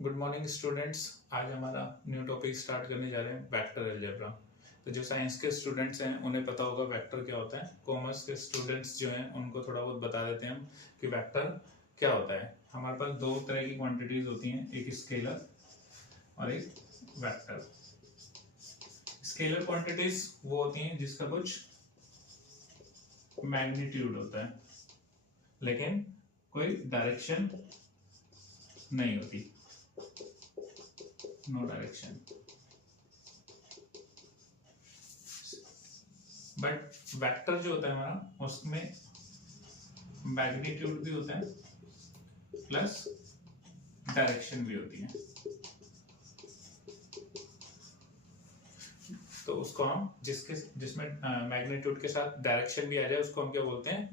Good morning students. आज हमारा new topic start करने जा रहे हैं वेक्टर अलजेब्रा। तो जो साइंस के स्टूडेंट्स हैं उन्हें पता होगा वेक्टर क्या होता है। कॉमर्स के स्टूडेंट्स जो हैं उनको थोड़ा बहुत बता देते हैं हम कि वेक्टर क्या होता है। हमारे पास दो तरह की क्वांटिटीज होती हैं, एक स्केलर और एक वेक्टर। स्केलर क्वांटिटीज वो होती हैं जिसका कुछ मैग्नीट्यूड होता है लेकिन कोई डायरेक्शन नहीं होती, नो डायरेक्शन। बट वेक्टर जो होता है हमारा उसमें मैग्नीट्यूड भी होता है प्लस डायरेक्शन भी होती है। तो उसको हम जिसमें मैग्नीट्यूड के साथ डायरेक्शन भी आ जाए उसको हम क्या बोलते हैं,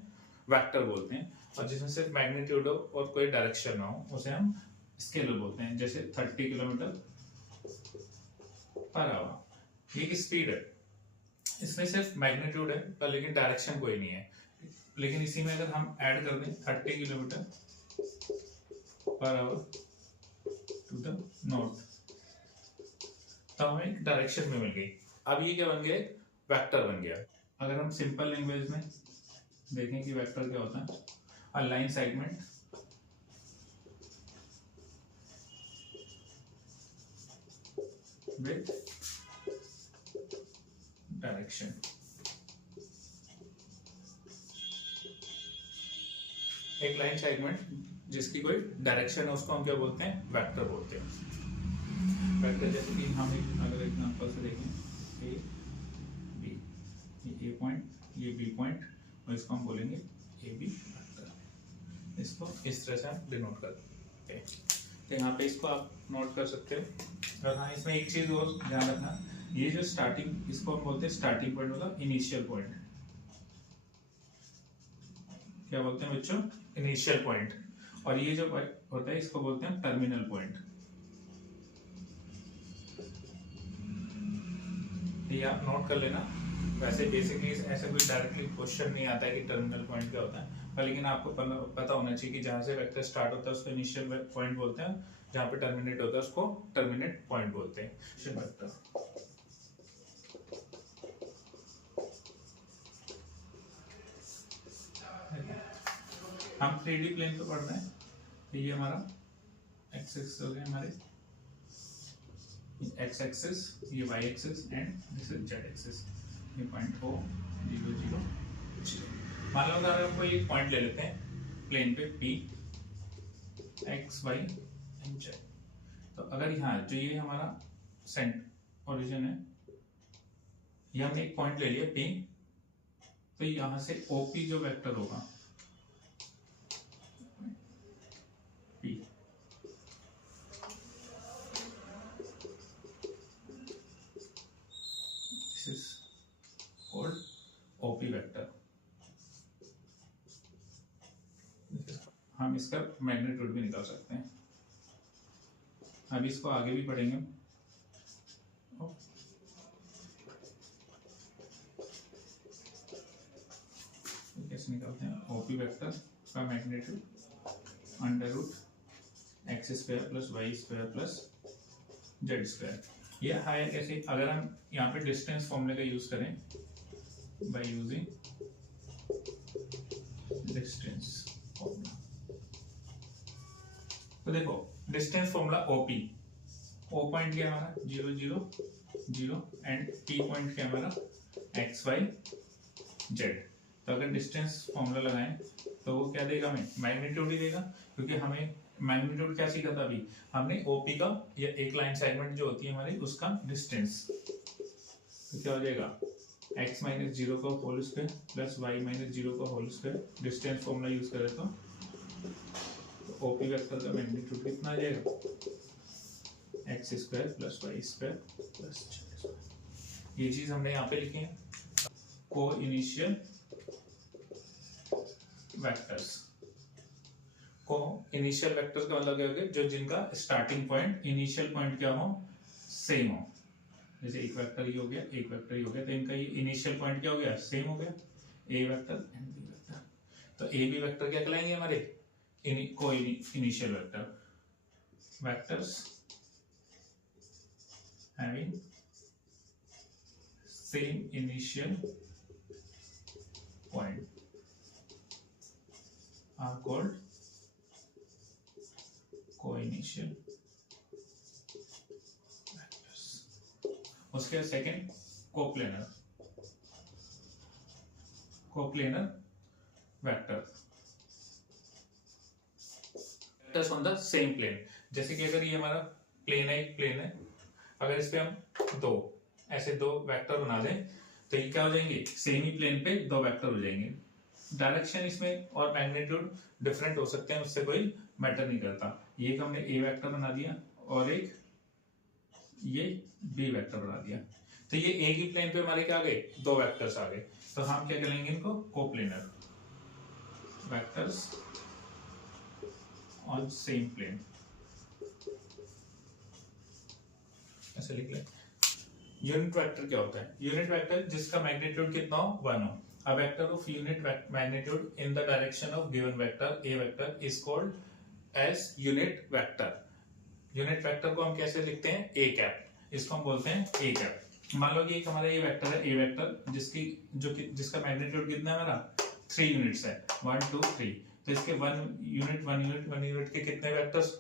वेक्टर बोलते हैं। और जिसमें सिर्फ मैग्नीट्यूड हो और कोई डायरेक्शन ना हो उसे हम स्केलर बोलते हैं। जैसे 30 किलोमीटर पर आवर, ये की स्पीड है, इसमें सिर्फ मैग्नीट्यूड है पर लेकिन डायरेक्शन कोई नहीं है। लेकिन इसी में अगर हम ऐड कर दें 30 kilometre per hour to the north, तो हमें डायरेक्शन में मिल गई। अब ये क्या बन गया, वेक्टर बन गया। अगर हम सिंपल लैंग्वेज में देखें कि वेक्टर क्या होता है, a line segment with direction. एक लाइन सेगमेंट जिसकी कोई डायरेक्शन है उसको हम क्या बोलते हैं, वेक्टर बोलते हैं। वेक्टर जैसे कि हम अगर एग्जांपल से देखें, ए बी, ये ए पॉइंट, ये बी पॉइंट, और इसको हम बोलेंगे ए बी वेक्टर। इसको इस तरह से हम डिनोट करते हैं। तो यहाँ पे इसको आप नोट कर सकते हो। और हाँ, इसमें एक चीज और ध्यान रखना, ये जो स्टार्टिंग, इसको हम बोलते हैं स्टार्टिंग पॉइंट, मतलब इनिशियल पॉइंट। क्या बोलते हैं बच्चों, इनिशियल पॉइंट। और ये जो होता है इसको बोलते हैं टर्मिनल पॉइंट। ये आप नोट कर लेना। वैसे बेसिकली ऐसा कोई डायरेक्टली क्वेश्चन नहीं आता है कि टर्मिनल पॉइंट क्या होता है, पर लेकिन आपको पता होना चाहिए कि जहां से वेक्टर स्टार्ट होता है उसको इनिशियल पॉइंट बोलते हैं, जहां पे टर्मिनेट होता है उसको टर्मिनेट पॉइंट बोलते हैं। वेक्टर हम 3D प्लेन पे पढ़ रहे हैं। तो ये हमारा एक्स एक्सिस हो गया, हमारे एक्स एक्सिस, ये y axis and this is z axis. ये पॉइंट O 0 0 0। मान लो अगर हम कोई एक पॉइंट ले लेते हैं प्लेन पे P x y and z। तो अगर यहाँ जो ये हमारा सेंटर ओरिजिन है, ये हमने एक पॉइंट ले लिया P, तो यहाँ से OP जो वेक्टर होगा P, this is called OP vector. हम इसका मैग्नीट्यूड भी निकाल सकते हैं। अब इसको आगे भी पढ़ेंगे। कैसे निकालते हैं, OP वेक्टर का magnitude under root x square plus y square plus z square. ये है कैसे, अगर हम यहाँ पे डिस्टेंस फॉर्मूले का यूज करें बाय यूजिंग डिस्टेंस फॉर्मूला। तो देखो distance formula OP, O point क्या हमारा 0 0 0 एंड P पॉइंट क्या हमारा x y z। तो अगर डिस्टेंस फॉर्मूला लगाएं तो वो क्या देगा, हमें मैग्नीट्यूड ही देगा, क्योंकि हमें मैग्नीट्यूड क्या सीखा था अभी हमने, OP का या एक लाइन सेगमेंट जो होती है हमारी उसका डिस्टेंस। तो क्या हो जाएगा, x माइनस 0 का whole square plus y minus 0 का whole square. Distance formula use करें तो OP वेक्टर का मैग्नीट्यूड कितना आ जाएगा, x square plus y square plus z square. ये चीज हमने यहाँ पे लिखी है, co-initial vectors. Co-initial vectors का मतलब क्या हो गया, जो जिनका स्टार्टिंग पॉइंट इनिशियल पॉइंट क्या हो, सेम हो। जैसे एक वेक्टर ये हो गया, एक वेक्टर ये हो गया, तो इनका ये इनिशियल पॉइंट क्या हो गया, सेम हो गया, ए वेक्टर एंड बी वेक्टर। तो ए बी वेक्टर क्या कहलाएंगे हमारे, को initial vector. vectors having same initial point are called co-initial vectors. उसके second coplanar vector vectors on the same plane. जैसे कि अगर ये हमारा प्लेन है, एक प्लेन है, अगर इस पे हम ऐसे दो वेक्टर बना दें तो ये क्या हो जाएंगे, सेम ही प्लेन पे दो वेक्टर हो जाएंगे। डायरेक्शन इसमें और मैग्नीट्यूड डिफरेंट हो सकते हैं, उससे कोई मैटर नहीं करता। ये हमने ए वेक्टर बना दिया और एक ये बी वेक्टर बना दिया, तो ये एक ही प्लेन पे हमारे क्या आ गए, दो वेक्टर्स आ गए। तो हम क्या करेंगे इनको, coplanar vectors on same plane, ऐसे लिख ले। यूनिट वेक्टर क्या होता है, यूनिट वेक्टर जिसका मैग्नीट्यूड कितना हो, 1 हो। A vector of unit magnitude in the direction of given vector a vector is called as unit vector। Unit vector को हम कैसे लिखते हैं, a कैप, इसको हम बोलते हैं a कैप। मान लो कि एक हमारा ये वेक्टर है, a वेक्टर जिसका मैग्नीट्यूड कितना है हमारा, 3 यूनिट्स है, 1 2 3। तो इसके 1 यूनिट के कितने वेक्टर्स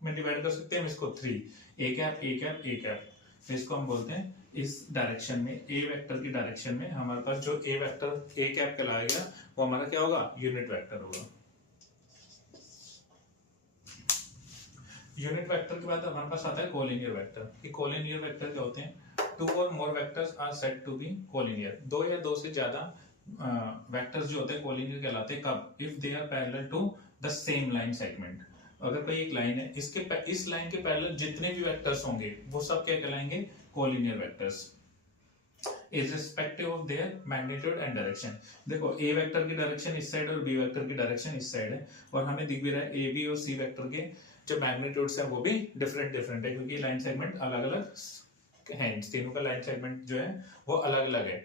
में डिवाइड कर सकते हैं हम इसको, 3। a cap. तो इसको हम बोलते हैं इस डायरेक्शन में, ए वेक्टर की डायरेक्शन में हमारे पास जो ए वेक्टर ए कैप कहलाएगा वो हमारा क्या होगा, यूनिट वेक्टर होगा। यूनिट वेक्टर के बाद हमारे पास आता है कोलिनियर वेक्टर। कि कोलिनियर वेक्टर क्या होते हैं, 2 और more vectors are said to be collinear. 2 या 2 से ज्यादा वेक्टर्स जो होते हैं कोलिनियर कहलाते हैं कब, if they are parallel to the same line segment. अगर कोई एक लाइन है, इस लाइन के पैरेलल जितने भी वेक्टर्स होंगे वो सब क्या कहलाएंगे, collinear vectors, is respective of their magnitude and direction. देखो ए वेक्टर की डायरेक्शन इस साइड और बी वेक्टर की डायरेक्शन इस साइड है, और हमें दिख भी रहा है ए बी और सी वेक्टर के जो मैग्नीट्यूड्स हैं वो भी डिफरेंट है, क्योंकि लाइन सेगमेंट अलग अलग है, तीनों का लाइन सेगमेंट जो है वो अलग अलग है।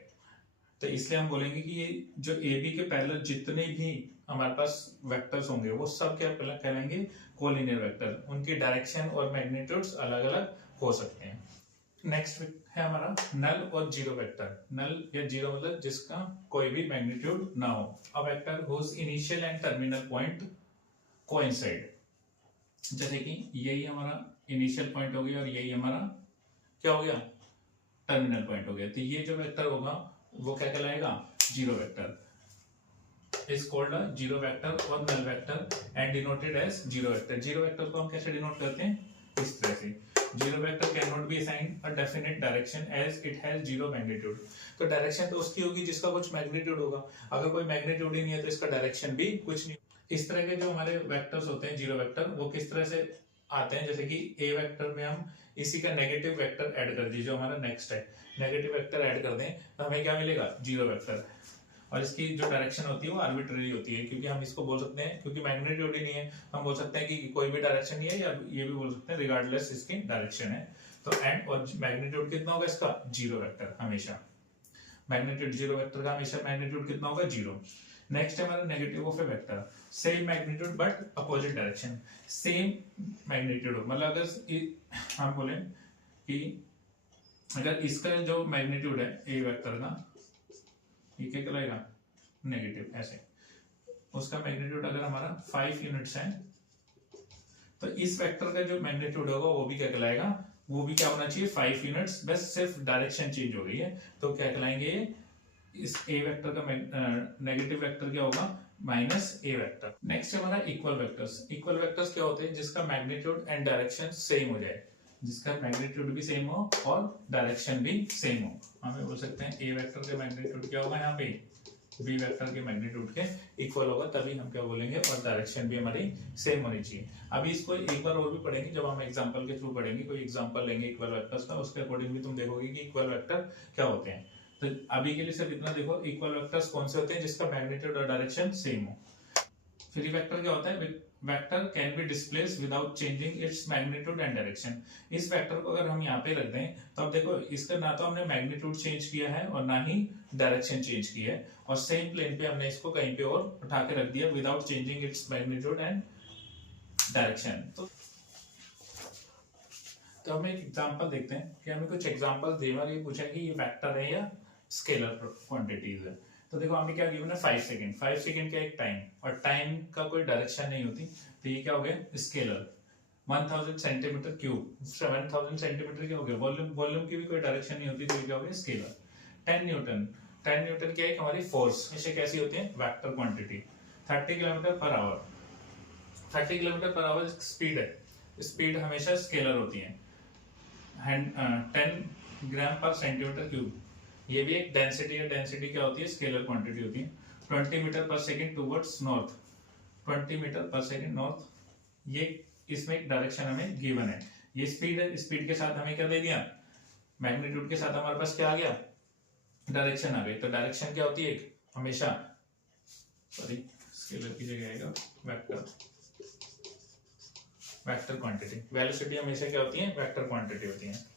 तो इसलिए हम बोलेंगे कि ये जो ए बी के पैरेलल जितने भी हमारे पास वेक्टर्स होंगे वो सब क्या कहलाएंगे, कोलिनियर वेक्टर। उनकी डायरेक्शन और मैग्नीट्यूड्स अलग अलग हो सकते हैं। नेक्स्ट है हमारा नल और जीरो वेक्टर। नल या जीरो मतलब जिसका कोई भी मैग्नीट्यूड ना हो। A vector whose initial and terminal point coincide. जैसे कि यही हमारा इनिशियल पॉइंट हो गया और यही हमारा क्या हो गया, टर्मिनल पॉइंट हो गया। तो ये जो वेक्टर होगा वो क्या कहलाएगा, zero vector. is called a zero vector or null vector and denoted as zero vector। Zero vector को हम कैसे डिनोट करते हैं, इस तरह से। Zero vector can not be assigned a definite direction as it has zero magnitude. तो direction तो उसकी होगी जिसका कुछ मैग्नीट्यूड होगा, अगर कोई मैग्नीट्यूड ही नहीं है तो इसका डायरेक्शन भी कुछ नहीं। इस तरह के जो हमारे वेक्टर्स होते हैं जीरो वेक्टर, वो किस तरह से आते हैं, जैसे कि ए वेक्टर में हम इसी का नेगेटिव वेक्टर ऐड कर दीजिए, जो हमारा नेक्स्ट है, नेगेटिव वेक्टर ऐड कर दें तो हमें क्या मिलेगा, जीरो वेक्टर। और इसकी जो डायरेक्शन होती है वो आर्बिट्ररी होती है, क्योंकि हम इसको बोल सकते हैं, क्योंकि मैग्नीट्यूड ही नहीं है, हम बोल सकते हैं कि कोई भी डायरेक्शन नहीं है, या ये भी बोल सकते हैं रिगार्डलेस इसकी डायरेक्शन है। तो एंड और मैग्नीट्यूड कितना होगा इसका, जीरो वेक्टर हमेशा। मैग्नीट्यूड जीरो वेक्टर का हमेशा मैग्नीट्यूड कितना होगा, जीरो। नेक्स्ट है हमारा negative of A vector, same magnitude but opposite direction. Same magnitude मतलब अगर हम बोले कि अगर इसका जो मैग्नीट्यूड है ए वेक्टर का, ये क्या कहलाएगा, नेगेटिव, ऐसे। उसका मैग्नीट्यूड अगर हमारा 5 यूनिट्स है तो इस वेक्टर का जो मैग्नीट्यूड होगा वो भी क्या कहलाएगा, वो भी क्या होना चाहिए, 5 यूनिट्स। बस सिर्फ डायरेक्शन चेंज हो गई है तो क्या कहलाएंगे, इस ए वेक्टर का नेगेटिव वेक्टर क्या होगा, माइनस ए वेक्टर। नेक्स्ट है हमारा इक्वल वेक्टर्स। इक्वल वेक्टर्स क्या होते हैं, जिसका मैग्नीट्यूड एंड डायरेक्शन सेम हो जाए, जिसका मैग्नीट्यूड भी सेम हो और डायरेक्शन भी सेम हो। हमें बोल सकते हैं ए वेक्टर का मैग्नीट्यूड क्या होगा, यहाँ पे बी वेक्टर के मैग्नीट्यूड के इक्वल होगा, तभी हम क्या बोलेंगे, और डायरेक्शन भी हमारी सेम होनी चाहिए। अभी इसको एक बार और भी पढ़ेंगे, जब हम एग्जांपल के थ्रू पढ़ेंगे, कोई एग्जांपल लेंगे इक्वल वेक्टर्स का, उसके अकॉर्डिंग भी तुम देखोगे कि इक्वल वेक्टर क्या होते हैं। तो अभी के लिए सिर्फ इतना देखो, इक्वल वेक्टर्स कौन से होते हैं, जिसका मैग्नीट्यूड और डायरेक्शन सेम हो। फ्री वेक्टर क्या होता है, vector can be displace without changing its magnitude and direction. इस वेक्टर को अगर हम यहाँ पे रख दें तो अब देखो, इसका ना तो हमने मैग्नीट्यूड चेंज किया है और ना ही डायरेक्शन चेंज की है, और सेम प्लेन पे हमने इसको कहीं पे और उठा के रख दिया without changing its magnitude and direction. तो तो हम एक एग्जांपल देखते हैं कि हमें कुछ एग्जांपल देना, ये पूछा कि ये वेक्टर है या स्केलर क्वांटिटीज है। तो देखो हमें क्या गिवन है 5 सेकंड, 5 सेकंड का एक टाइम, और टाइम का कोई डायरेक्शन नहीं होती, तो ये क्या हो गया स्केलर। 1000 सेंटीमीटर क्यूब, 7000 सेंटीमीटर क्या हो गया वॉल्यूम, वॉल्यूम की भी कोई डायरेक्शन नहीं होती, तो ये क्या हो गया स्केलर। 10 न्यूटन, 10 न्यूटन क्या है हमारी फोर्स, इसे कैसी होती है vector quantity. 30 kilometre per hour, 30 kilometre per hour speed है, स्पीड हमेशा स्केलर होती है। 10 ग्राम पर सेंटीमीटर क्यूब, ये भी एक डेंसिटी है, डेंसिटी क्या होती है स्केलर क्वांटिटी होती है। 20 मीटर पर सेकंड टुवर्ड्स नॉर्थ, 20 मीटर पर सेकंड नॉर्थ, ये इसमें एक डायरेक्शन हमें गिवन है, ये स्पीड है, स्पीड के साथ हमें क्या दे दिया मैग्नीट्यूड के साथ हमारे पास क्या आ गया डायरेक्शन आ गई। तो डायरेक्शन क्या होती है हमेशा, सॉरी स्केलर की जगह आएगा वेक्टर, वेक्टर क्वांटिटी, वेलोसिटी हमेशा क्या होती है वेक्टर क्वांटिटी होती है।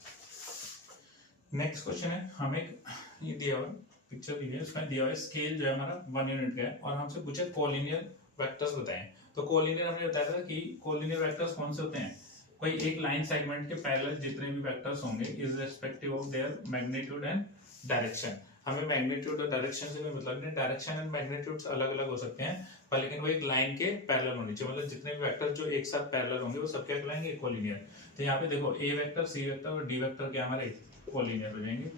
नेक्स्ट क्वेश्चन है, हमें ये दिया हुआ पिक्चर दी है, उसमें दिया हुआ है स्केल जो है हमारा 1 यूनिट का है, और हमसे पूछा कोलिनियर वेक्टर्स बताएं। तो कोलिनियर हमने बताया था कि कोलिनियर वेक्टर्स कौन से होते हैं, कोई एक लाइन सेगमेंट के पैरेलल जितने भी वेक्टर्स होंगे is respective of their magnitude and direction. हमें मैग्नीट्यूड और डायरेक्शन से भी मतलब नहीं, डायरेक्शन एंड मैग्नीट्यूड अलग अलग हो सकते हैं, पर लेकिन वो एक लाइन के पैरेलल होनी चाहिए, मतलब जितने भी वेक्टर जो एक साथ पैरेलल होंगे वो सब क्या कहलाएंगे कोलिनियर। तो यहाँ पे देखो ए वेक्टर, सी वेक्टर और डी वेक्टर क्या हमारे कोलिनियर हो जाएंगे।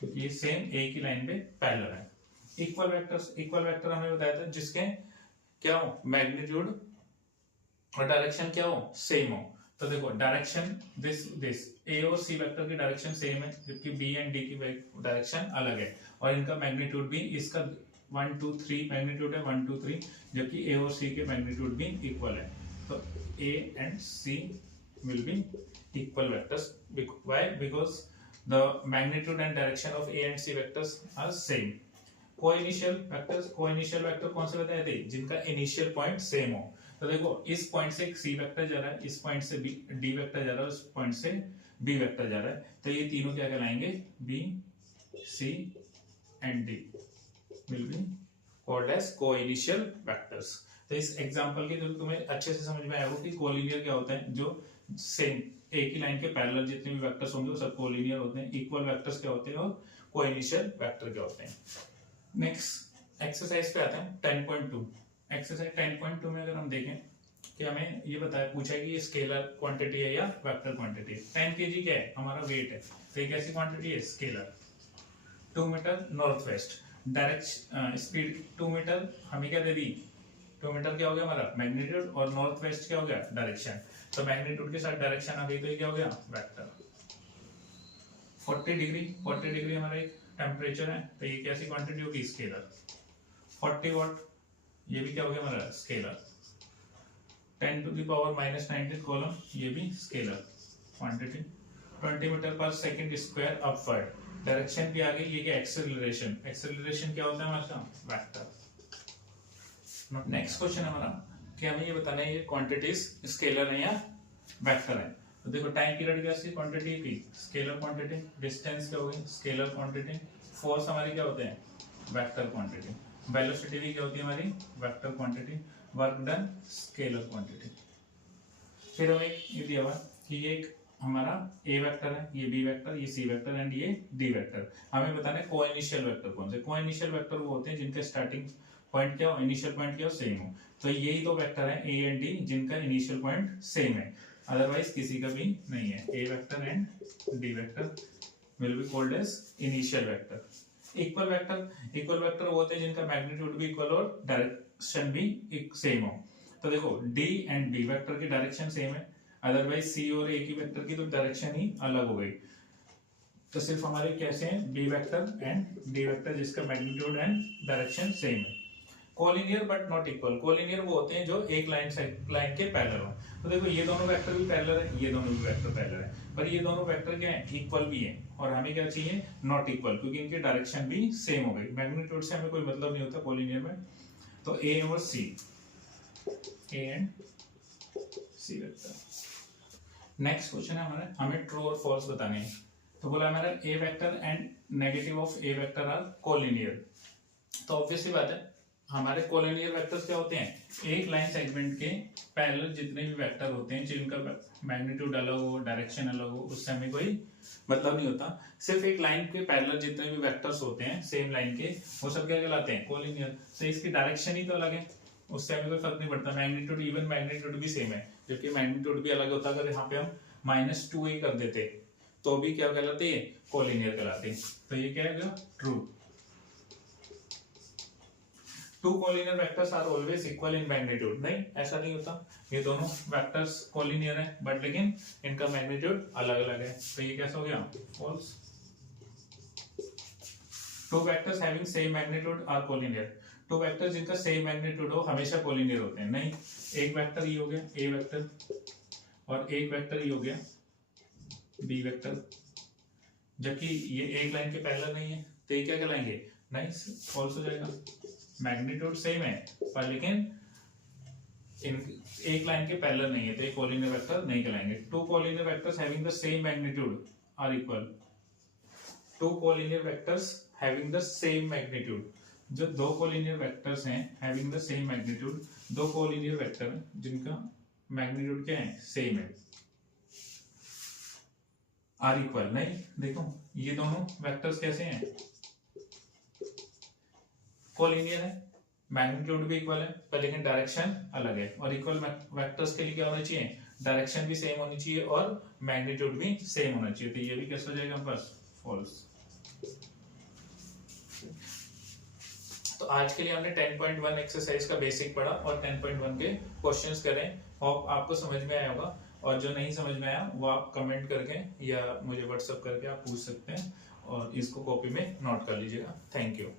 क्योंकि ये सेम एक ही लाइन पे पैरेलल है। इक्वल वेक्टर्स, इक्वल वेक्टर हमें बताया था जिसके क्या हो मैग्नीट्यूड और डायरेक्शन क्या हो सेम हो। तो देखो डायरेक्शन दिस ए और सी वेक्टर की डायरेक्शन सेम है, जबकि बी एंड डी की डायरेक्शन अलग है, और इनका मैग्नीट्यूड भी, इसका 1 2 3 मैग्नीट्यूड है 1 2 3, जबकि ए और सी के मैग्नीट्यूड भी इक्वल है। तो A and C will be equal vectors. Why? Because the magnitude and direction of A and C vectors are same. Co-initial vectors, co-initial vector कौन से बताए थे जिनका initial point same हो। तो देखो इस पॉइंट से एक C वेक्टर जा रहा है, इस पॉइंट से D वेक्टर जा रहा है, उस पॉइंट से B वेक्टर जा रहा है, तो ये तीनों क्या कहलाएंगे B, C and D will be called as co-initial vectors। तो इस एग्जांपल के जो तुम्हें अच्छे से समझ में आया हो कि कोलिनियर क्या होता है, जो सेम एक ही लाइन के पैरेलल जितने भी वेक्टर्स होंगे वो सब कोलिनियर होते हैं। इक्वल वेक्टर्स क्या होते हैं और कोइनिशियल वेक्टर क्या होते हैं। नेक्स्ट एक्सरसाइज पे आते हैं 10.2। एक्सरसाइज 10.2 में अगर हम देखें कि हमें ये बताया पूछा है कि ये स्केलर क्वांटिटी है या वेक्टर क्वांटिटी है। 10 kg क्या है हमारा वेट है, तो ये कैसी क्वांटिटी है scalar. 2 metre north west, direct speed 2 metre हमें क्या दे दी, 2 मीटर क्या हो गया हमारा मैग्नीट्यूड, और नॉर्थ वेस्ट क्या हो गया डायरेक्शन, तो मैग्नीट्यूड के साथ डायरेक्शन आ गई, तो ये क्या हो गया वेक्टर। 40 डिग्री, 40 डिग्री हमारा एक टेम्परेचर है, तो ये कैसी क्वांटिटी होगी स्केलर। 40 वाट, ये भी क्या हो गया हमारा scalar. 10 to the power -19 coulomb, ये भी स्केलर क्वांटिटी। 20 मीटर पर सेकंड स्क्वायर अपवर्ड, डायरेक्शन भी आ गई, ये क्या एक्सेलरेशन, एक्सेलरेशन क्या होता है हमारा वेक्टर। नेक्स्ट क्वेश्चन है हमारा कि हमें ये बताना है ये क्वांटिटीज स्केलर है या वेक्टर है। तो देखो टाइम पीरियड क्या है क्वांटिटी की स्केलर क्वांटिटी, डिस्टेंस क्या होगी स्केलर क्वांटिटी, फोर्स हमारी क्या होते हैं वेक्टर क्वांटिटी, वेलोसिटी भी क्या होती है हमारी vector quantity, work done scalar quantity. फिर हमें ये दिया हुआ कि ये एक हमारा ए वेक्टर है, ये बी वेक्टर, ये सी वेक्टर एंड ये डी वेक्टर। हमें बताना है कोइनिशियल वेक्टर कौन से। कोइनिशियल वेक्टर वो होते हैं जिनके स्टार्टिंग पॉइंट क्या हो, इनिशियल पॉइंट क्या हो सेम हो। तो यही दो वेक्टर है ए एंड डी जिनका इनिशियल पॉइंट सेम है, अदरवाइज किसी का भी नहीं है। A vector and D vector will be called as initial vector. Equal vector, equal vector वो होते हैं जिनका मैग्नीट्यूड भी इक्वल और डायरेक्शन भी सेम हो। तो देखो डी एंड बी वेक्टर की डायरेक्शन सेम है, अदरवाइज सी और ए की वेक्टर की तो डायरेक्शन ही अलग हो गई। तो सिर्फ हमारे कैसे हैं B vector and D vector जिसका मैग्नीट्यूड एंड डायरेक्शन सेम है। Collinear but not equal, collinear वो होते हैं जो एक लाइन के पैरेलल हो। तो देखो ये दोनों वेक्टर भी पैरेलल है, ये दोनों भी वेक्टर पैरेलल है, पर ये दोनों वेक्टर क्या है इक्वल भी है, और हमें क्या चाहिए नॉट इक्वल, क्योंकि इनकी डायरेक्शन भी सेम हो गई। मैग्नीट्यूड से हमें कोई मतलब नहीं होता कोलिनियर में। तो ए और C, A and C vector. Next question है हमारा, हमें ट्रू और फॉल्स बताने हैं। तो बोला हमारा A vector and negative of A vector are collinear. तो ऑब्वियसली बात है हमारे कोलिनियर वेक्टर्स क्या होते हैं, एक लाइन सेगमेंट के पैरेलल जितने भी वेक्टर होते हैं जिनका मैग्नीट्यूड अलग हो, डायरेक्शन अलग हो, उससे हमें कोई मतलब नहीं होता। सिर्फ एक लाइन के पैरेलल जितने भी वेक्टर्स होते हैं सेम लाइन के, वो सब क्या कहलाते हैं, कोलिनियर। तो इसकी डायरेक्शन ही तो अलग है, उससे हमें कोई फर्क नहीं पड़ता। मैग्नीट्यूड, इवन मैग्नीट्यूड भी सेम है, जबकि मैग्नीट्यूड भी अलग होता। अगर यहाँ पे हम -2a कर देते तो भी क्या कहलाते हैं, कोलिनियर कहलाते हैं। तो ये क्या है, true. Two collinear vectors are always equal in magnitude, नहीं ऐसा नहीं होता। ये दोनों वेक्टर्स कोलिनियर है बट लेकिन इनका मैग्नीट्यूड अलग अलग है। तो ये कैसा हो गया, false. Two vectors having same magnitude are collinear. Two vectors जिनका सेम मैग्नीट्यूड हो हमेशा कोलिनियर होते हैं, नहीं। एक वेक्टर ये हो गया ए वेक्टर, और एक वेक्टर ये हो गया बी वेक्टर, जबकि ये एक लाइन के पैरेलल नहीं है, तो ये क्या कहलाएंगे, नहीं, फॉल्स हो जाएगा। मैग्नीट्यूड सेम है पर लेकिन एक लाइन के पैरेलल नहीं है, तो ये कोलिनियर वेक्टर नहीं कहलाएंगे। Two collinear vectors having the same magnitude are equal. Two collinear vectors having the same magnitude, जो दो कोलिनियर वेक्टर्स हैं हैविंग द सेम मैग्नीट्यूड, दो कोलिनियर वेक्टर हैं जिनका मैग्नीट्यूड क्या है, सेम है, आर इक्वल। नहीं, देखो ये दोनों वेक्टर्स कैसे हैं, कोलिनियर है, मैग्नीट्यूड भी इक्वल है पर लेकिन डायरेक्शन अलग है। और इक्वल वेक्टर्स के लिए क्या होना चाहिए, डायरेक्शन भी सेम होनी चाहिए और मैग्नीट्यूड भी सेम होना चाहिए। तो ये भी कैसे हो जाएगा, बस फॉल्स। तो आज के लिए हमने 10.1 एक्सरसाइज का बेसिक पढ़ा और 10.1 के क्वेश्चंस करें। होप आपको समझ में आया होगा, और जो नहीं समझ में आया वो आप कमेंट करके या मुझे व्हाट्सएप करके आप पूछ सकते हैं, और इसको कॉपी में नोट कर लीजिएगा। Thank you.